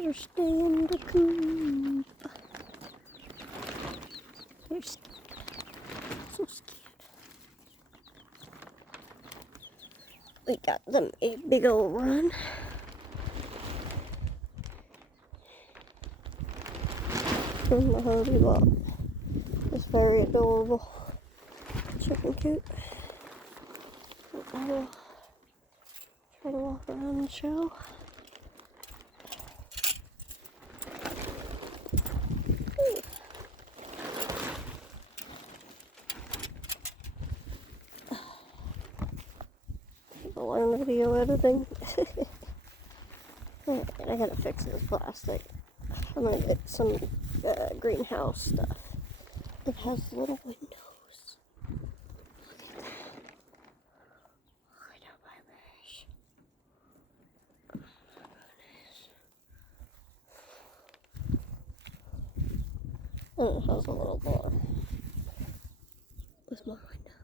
Better stay in the coop. You're so scared. We got them a big old run. From the Hobby Bot. It's very adorable chicken coop. I will try to walk around and show. Learn video editing. Alright, I gotta fix this plastic. I'm gonna get some greenhouse stuff that has little windows. Look at that. Look at my brush. Oh my goodness. And it has a little door with more windows.